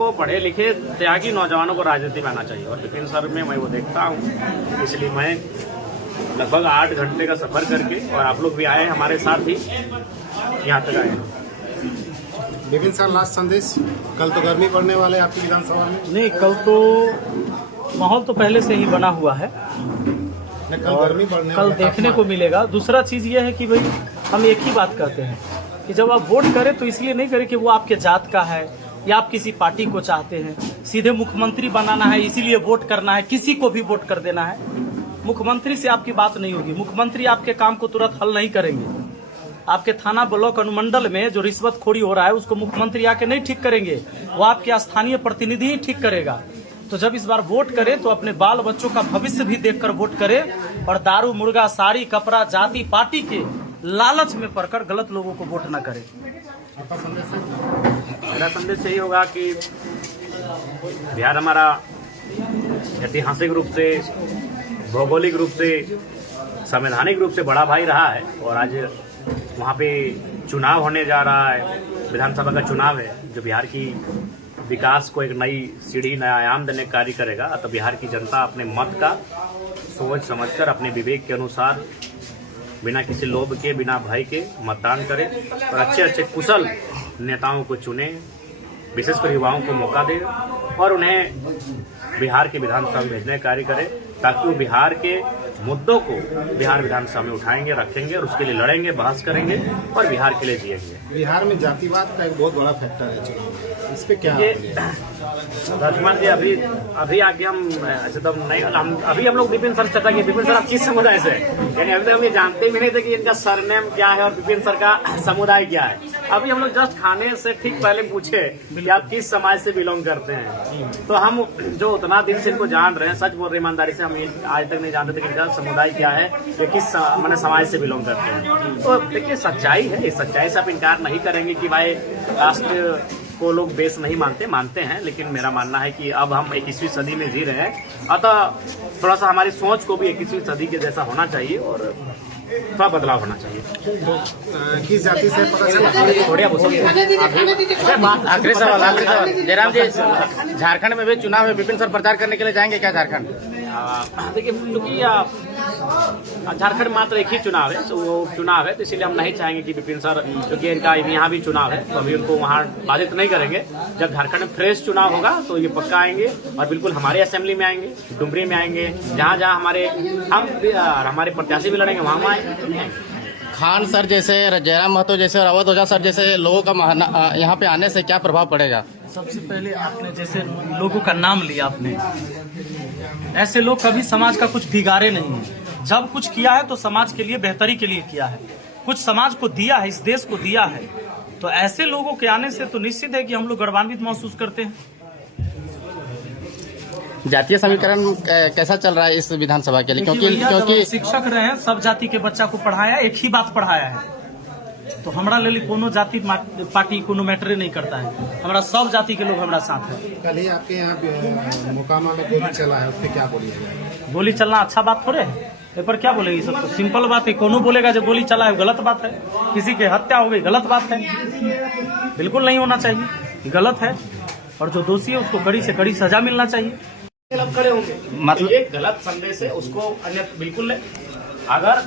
वो पढ़े लिखे त्यागी नौजवानों को राजनीति में आना चाहिए और विपिन सर में मैं वो देखता हूँ, इसलिए मैं लगभग 8 घंटे का सफर करके और आप लोग भी आए हमारे साथ ही यहाँ तक आए। विपिन सर, लास्ट संदेश। कल तो गर्मी पड़ने वाले आपकी विधानसभा में? नहीं, कल तो माहौल तो पहले से ही बना हुआ है, कल गर्मी पड़ने कल देखने को मिलेगा। दूसरा चीज ये है कि भाई हम एक ही बात कहते हैं कि जब आप वोट करें तो इसलिए नहीं करें कि वो आपके जात का है या आप किसी पार्टी को चाहते हैं। सीधे मुख्यमंत्री बनाना है इसीलिए वोट करना है, किसी को भी वोट कर देना है। मुख्यमंत्री से आपकी बात नहीं होगी, मुख्यमंत्री आपके काम को तुरंत हल नहीं करेंगे। आपके थाना ब्लॉक अनुमंडल में जो रिश्वतखोरी हो रहा है उसको मुख्यमंत्री आके नहीं ठीक करेंगे, वो आपके स्थानीय प्रतिनिधि ही ठीक करेगा। तो जब इस बार वोट करें तो अपने बाल बच्चों का भविष्य भी देखकर वोट करें और दारू मुर्गा साड़ी कपड़ा जाति पार्टी के लालच में पड़कर गलत लोगों को वोट न करें। मेरा संदेश यही होगा कि बिहार हमारा ऐतिहासिक रूप से, भौगोलिक रूप से, संवैधानिक रूप से बड़ा भाई रहा है और आज वहाँ पे चुनाव होने जा रहा है, विधानसभा का चुनाव है जो बिहार की विकास को एक नई सीढ़ी, नया आयाम देने का कार्य करेगा। तो बिहार की जनता अपने मत का सोच समझकर अपने विवेक के अनुसार बिना किसी लोभ के, बिना भय के मतदान करे और अच्छे अच्छे कुशल नेताओं को चुने, विशेषकर युवाओं को मौका दे और उन्हें बिहार के विधानसभा में भेजने का कार्य करे ताकि वो बिहार के मुद्दों को बिहार विधानसभा में उठाएंगे, रखेंगे और उसके लिए लड़ेंगे, बहस करेंगे और बिहार के लिए जिएंगे। बिहार में जातिवाद का एक बहुत बड़ा फैक्टर है चुनाव में, इस पे क्या? लक्ष्मण जी, अभी आके हम ऐसे तो नहीं, अभी हम लोग विपिन सर चर्चा किए। विपिन सर आप किस समुदाय से, यानी अभी तक हम ये जानते भी नहीं थे कि इनका सरनेम क्या है और विपिन सर का समुदाय क्या है। अभी हम लोग जस्ट खाने से ठीक पहले पूछे कि आप किस समाज से बिलोंग करते हैं, तो हम जो उतना दिन से इनको जान रहे हैं, सच बोल रहे ईमानदारी से, हम आज तक नहीं जानते थे कि इनका समुदाय क्या है या किस मैंने समाज से बिलोंग करते हैं। तो देखिए सच्चाई है, इस सच्चाई से आप इनकार नहीं करेंगे कि भाई राष्ट्र को लोग बेस नहीं मानते हैं, लेकिन मेरा मानना है कि अब हम 21वीं सदी में जी रहे हैं, अतः थोड़ा सा हमारी सोच को भी 21वीं सदी के जैसा होना चाहिए और थोड़ा बदलाव होना चाहिए। किस जाति से पता चला? आखिरी सवाल जयराम जी, झारखंड में भी चुनाव है, विपिन सर प्रचार करने के लिए जाएंगे क्या झारखंड? देखिए, क्योंकि झारखंड मात्र एक ही चुनाव है, तो वो चुनाव है, तो इसलिए हम नहीं चाहेंगे कि विपिन सर, क्योंकि इनका यहाँ भी चुनाव है, तो अभी उनको वहाँ बाधित नहीं करेंगे। जब झारखंड में फ्रेश चुनाव होगा तो ये पक्का आएंगे और बिल्कुल हमारे असेंबली में आएंगे, डुमरी में आएंगे, जहाँ जहाँ हमारे प्रत्याशी भी लड़ेंगे वहाँ आएंगे। खान सर जैसे, जयराम महतो जैसे और अवध ओझा सर जैसे लोगों का यहाँ पे आने से क्या प्रभाव पड़ेगा? सबसे पहले आपने जैसे लोगों का नाम लिया आपने, ऐसे लोग कभी समाज का कुछ बिगाड़े नहीं है। जब कुछ किया है तो समाज के लिए, बेहतरी के लिए किया है, कुछ समाज को दिया है, इस देश को दिया है। तो ऐसे लोगों के आने से तो निश्चित है कि हम लोग गौरवान्वित महसूस करते हैं। जातीय समीकरण कैसा चल रहा है इस विधानसभा के लिए? क्योंकि शिक्षक रहे हैं, सब जाति के बच्चा को पढ़ाया, एक ही बात पढ़ाया है। तो हमारा लिए कोनो जाति पार्टी कोनो मैटर नहीं करता है, हमारा सब जाति के लोग हमारा साथ है। कल ही आपके यहाँ मोकामा में गोली चला है, उस पर क्या बोलिएगा? गोली चलना अच्छा बात थोड़े है, इस पर क्या बोलेंगे? सब तो सिंपल बात है। कोनो बोलेगा जब गोली चला है गलत बात है, किसी की हत्या हो गई गलत बात है, बिल्कुल नहीं होना चाहिए, गलत है। और जो दोषी है उसको कड़ी से कड़ी सजा मिलना चाहिए। खड़े होंगे मतलब ये गलत संदेश है, उसको अन्य बिल्कुल अगर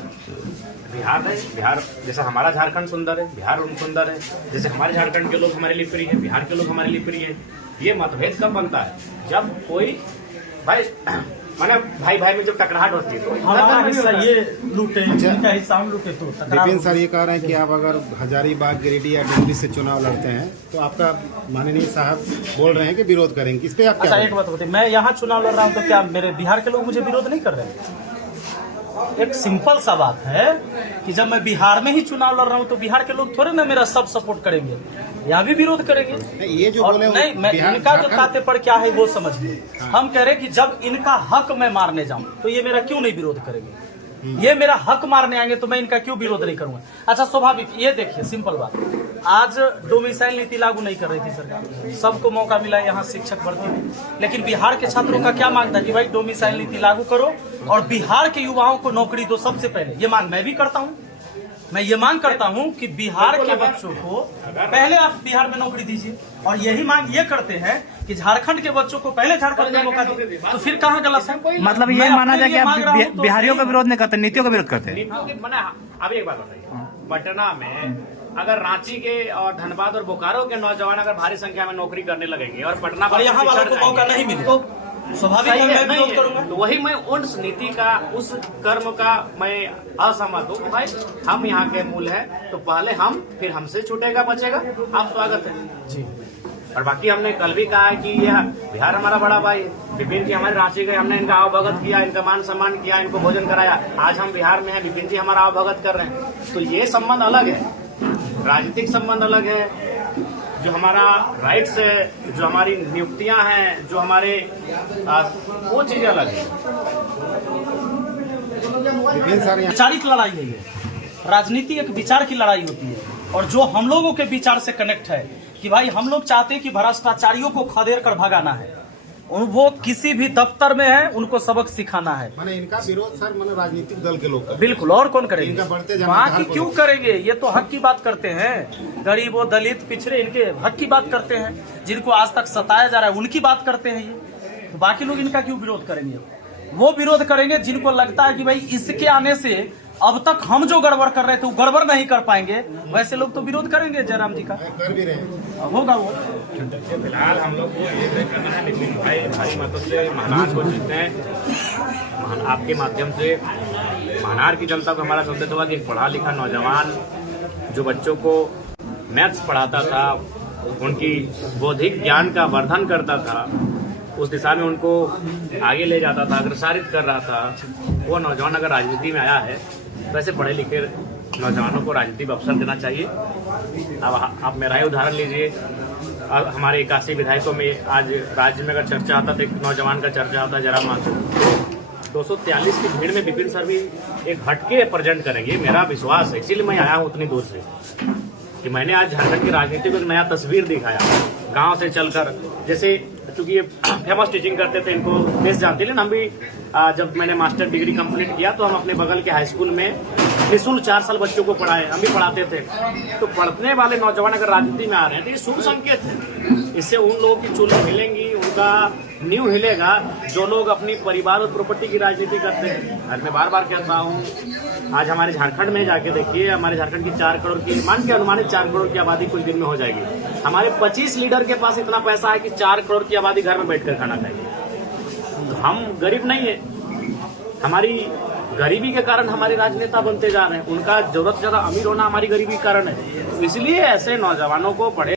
बिहार जैसा हमारा झारखंड सुंदर है, बिहार सुंदर है, जैसे हमारे झारखंड के लोग हमारे लिए प्रिय है, बिहार के लोग हमारे लिए प्रिय है। ये मतभेद कब बनता है? जब कोई भाई माने भाई में जब टकराहट होती है तो हमारा हिस्सा ये लूटे, इनका हिस्सा हम लूटे तो विपिन सर ये कह रहे हैं कि आप अगर हजारीबाग, गिरिडीह या डुमरी से चुनाव लड़ते हैं तो आपका माननीय साहब बोल रहे हैं कि विरोध करेंगे, इस पे आप क्या? एक बात बताइए, मैं यहाँ चुनाव लड़ रहा हूँ तो क्या मेरे बिहार के लोग मुझे विरोध नहीं कर रहे हैं? एक सिंपल सा बात है कि जब मैं बिहार में ही चुनाव लड़ रहा हूँ तो बिहार के लोग थोड़े ना मेरा सब सपोर्ट करेंगे, यहाँ भी विरोध करेंगे। ये जो और बोले नहीं, मैं इनका जो ताते पर क्या है वो समझिए। हम कह रहे हैं कि जब इनका हक मैं मारने जाऊं तो ये मेरा क्यों नहीं विरोध करेंगे? ये मेरा हक मारने आएंगे तो मैं इनका क्यों विरोध नहीं करूंगा? अच्छा, स्वाभाविक, ये देखिए सिंपल बात, आज डोमिसाइल नीति लागू नहीं कर रही थी सरकार, सबको मौका मिला यहाँ शिक्षक भर्ती में, लेकिन बिहार के छात्रों का क्या मांग था कि भाई डोमिसाइल नीति लागू करो और बिहार के युवाओं को नौकरी दो। सबसे पहले ये मांग मैं भी करता हूँ, मैं ये मांग करता हूँ कि बिहार के बच्चों को पहले आप बिहार में नौकरी दीजिए। और यही मांग ये करते हैं कि झारखंड के बच्चों को पहले झारखंड में मौका दे, तो फिर कहाँ गलत है? मतलब ये माना जाए कि आप बिहारियों का विरोध नहीं करते, नीतियों का विरोध करते हैं। नीतियों की मैंने अभी एक बात बताइए, पटना में अगर रांची के और धनबाद और बोकारो के नौजवान अगर भारी संख्या में नौकरी करने लगेंगे और पटना और यहाँ वालों को मौका नहीं मिले तो स्वाभाविक है मैं विरोध करूंगा। तो वही मैं उस नीति का, उस कर्म का मैं असहमत हूँ कि भाई हम यहाँ के मूल है, तो पहले हम, फिर हमसे छूटेगा बचेगा। आप स्वागत है जी। और बाकी हमने कल भी कहा है कि यह बिहार हमारा बड़ा भाई है। विपिन जी हमारे रांची गए, हमने इनका आवभगत किया, इनका मान सम्मान किया, इनको भोजन कराया। आज हम बिहार में हैं, विपिन जी हमारा आवभगत कर रहे हैं। तो ये संबंध अलग है, राजनीतिक संबंध अलग है। जो हमारा राइट्स है, जो हमारी नियुक्तियां हैं, जो हमारे वो चीजें अलग है। विचारित लड़ाई है ये, राजनीति एक विचार की लड़ाई होती है। और जो हम लोगों के विचार से कनेक्ट है कि भाई हम लोग चाहते हैं कि भ्रष्टाचारियों को खदेड़ कर भगाना है, वो किसी भी दफ्तर में है, उनको सबक सिखाना है। माने इनका विरोध सर माने राजनीतिक दल के लोग बिल्कुल, और कौन करेंगे? इनका बढ़ते वहाँ की क्यों करेंगे? ये तो हक की बात करते हैं, गरीबों, दलित, पिछड़े, इनके हक की बात करते हैं, जिनको आज तक सताया जा रहा है उनकी बात करते हैं ये। तो बाकी लोग इनका क्यों विरोध करेंगे? वो विरोध करेंगे जिनको लगता है कि भाई इसके आने से अब तक हम जो गड़बड़ कर रहे थे वो गड़बड़ नहीं कर पाएंगे, वैसे लोग तो विरोध करेंगे जयराम जी का। कर भी रहे होगा वो। फिलहाल हम लोग को ये तय करना है, विपिन भाई भारी मतों से महानार को जीतते हैं। आपके माध्यम से महानार की जनता को हमारा संदेश होगा कि एक पढ़ा लिखा नौजवान जो बच्चों को मैथ्स पढ़ाता था, उनकी बौद्धिक ज्ञान का वर्धन करता था, उस दिशा में उनको आगे ले जाता था, अग्रसारित कर रहा था, वो नौजवान अगर राजनीति में आया है, वैसे पढ़े लिखे नौजवानों को राजनीति में अवसर देना चाहिए। अब आप मेरा ही उदाहरण लीजिए, हमारे 81 विधायकों में आज राज्य में अगर चर्चा आता तो एक नौजवान का चर्चा आता जयराम माथुर। 243 की भीड़ में विपिन सर भी एक हटके प्रेजेंट करेंगे, मेरा विश्वास है। इसीलिए मैं आया हूँ उतनी दूर से कि मैंने आज झारखंड की राजनीति को एक नया तस्वीर दिखाया, गांव से चलकर। जैसे चूंकि ये फेमस टीचिंग करते थे, इनको देश जानते, लेकिन हम भी जब मैंने मास्टर डिग्री कंप्लीट किया तो हम अपने बगल के हाई स्कूल में निःशुल्क 4 साल बच्चों को पढ़ाए, हम भी पढ़ाते थे। तो पढ़ने वाले नौजवान अगर राजनीति में आ रहे हैं तो ये शुभ संकेत है। इससे उन लोगों की चूल्हे हिलेंगी, उनका नींव हिलेगा जो लोग अपनी परिवार और प्रॉपर्टी की राजनीति करते हैं। आज मैं बार बार कहता हूँ, आज हमारे झारखंड में जाके देखिए, हमारे झारखंड की 4 करोड़ की, मान के अनुमानित 4 करोड़ की आबादी कुछ दिन में हो जाएगी। हमारे 25 लीडर के पास इतना पैसा है कि 4 करोड़ की आबादी घर में बैठकर खाना खाएगी। तो हम गरीब नहीं है, हमारी गरीबी के कारण हमारे राजनेता बनते जा रहे हैं। उनका जरूरत से ज्यादा अमीर होना हमारी गरीबी के कारण है। इसलिए ऐसे नौजवानों को पढ़े